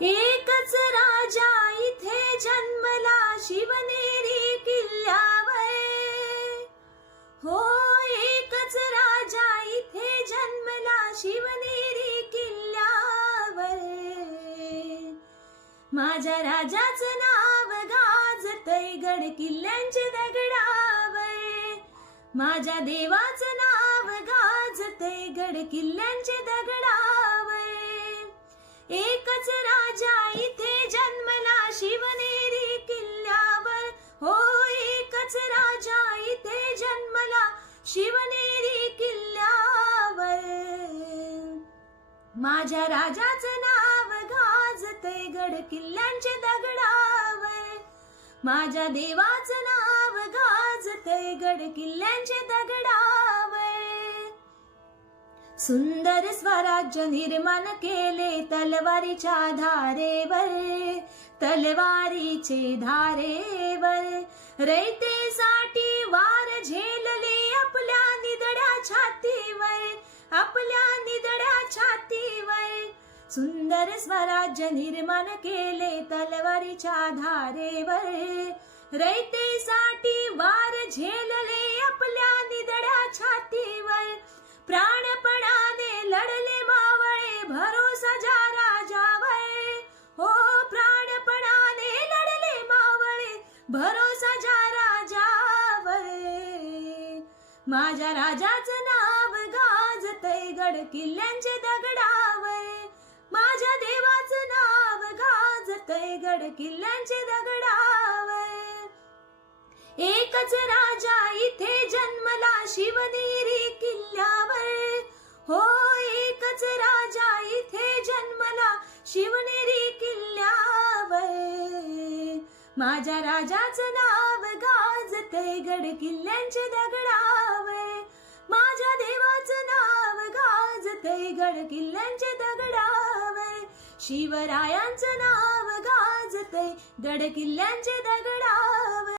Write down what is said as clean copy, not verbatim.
एकच राजा इथे जन्मला शिवनेरी किल्ल्यावर. हो, एकच राजा इथे जन्मला शिवनेरी किल्ल्यावर. माझ्या राजाचं नाव गाजतय गड किल्ल्यांच्या दगडावर. माझ्या देवाचं नाव गाजतय गड किल्ल्यांच्या दगडावर. एकच राजा इथे जन्मला शिवनेरी किल्ल्यावर. हो, एकच राजा इथे जन्मला शिवनेरी किल्ल्यावर. माझ्या राजाचं नाव गाजतय गड किल्ल्यांच्या दगडावर. माझ्या देवाचं नाव गाजतय गड किल्ल्यांच्या दगडावर. सुंदर स्वराज्य निर्माण केले तलवारीच्या धारेवर. तलवारीचे धारेवर रयतेसाठी वार झेलले आपल्या निधड्या छातीवर. आपल्या निधड्या छातीवर. सुंदर स्वराज्य निर्माण केले तलवारीच्या धारेवर. रयतेसाठी वार झेलले आपल्या निधड्या छातीवर. प्राणपणाने लढले मावळे भरोसा ज्या राजावर. हो, प्राणपणाने लढले मावळे भरोसा ज्या राजावर. माझ्या राजाचं नाव गाजतय गड किल्ल्यांच्या दगडावर. माझ्या देवाचं नाव गाजतय गड किल्ल्यांच्या दगडावर. एकच राजा इथे जन्मला शिवनेरी किल्ल्यावर. हो, एकच राजा इथे जन्मला शिवनेरी किल्ल्यावर. माझ्या राजाचं नाव गाजतय गड किल्ल्यांच्या दगडावर. माझ्या देवाचं नाव गाजतय गड किल्ल्यांच्या दगडावर. शिवरायांचं नाव गाजतय गड किल्ल्यांच्या दगडावर.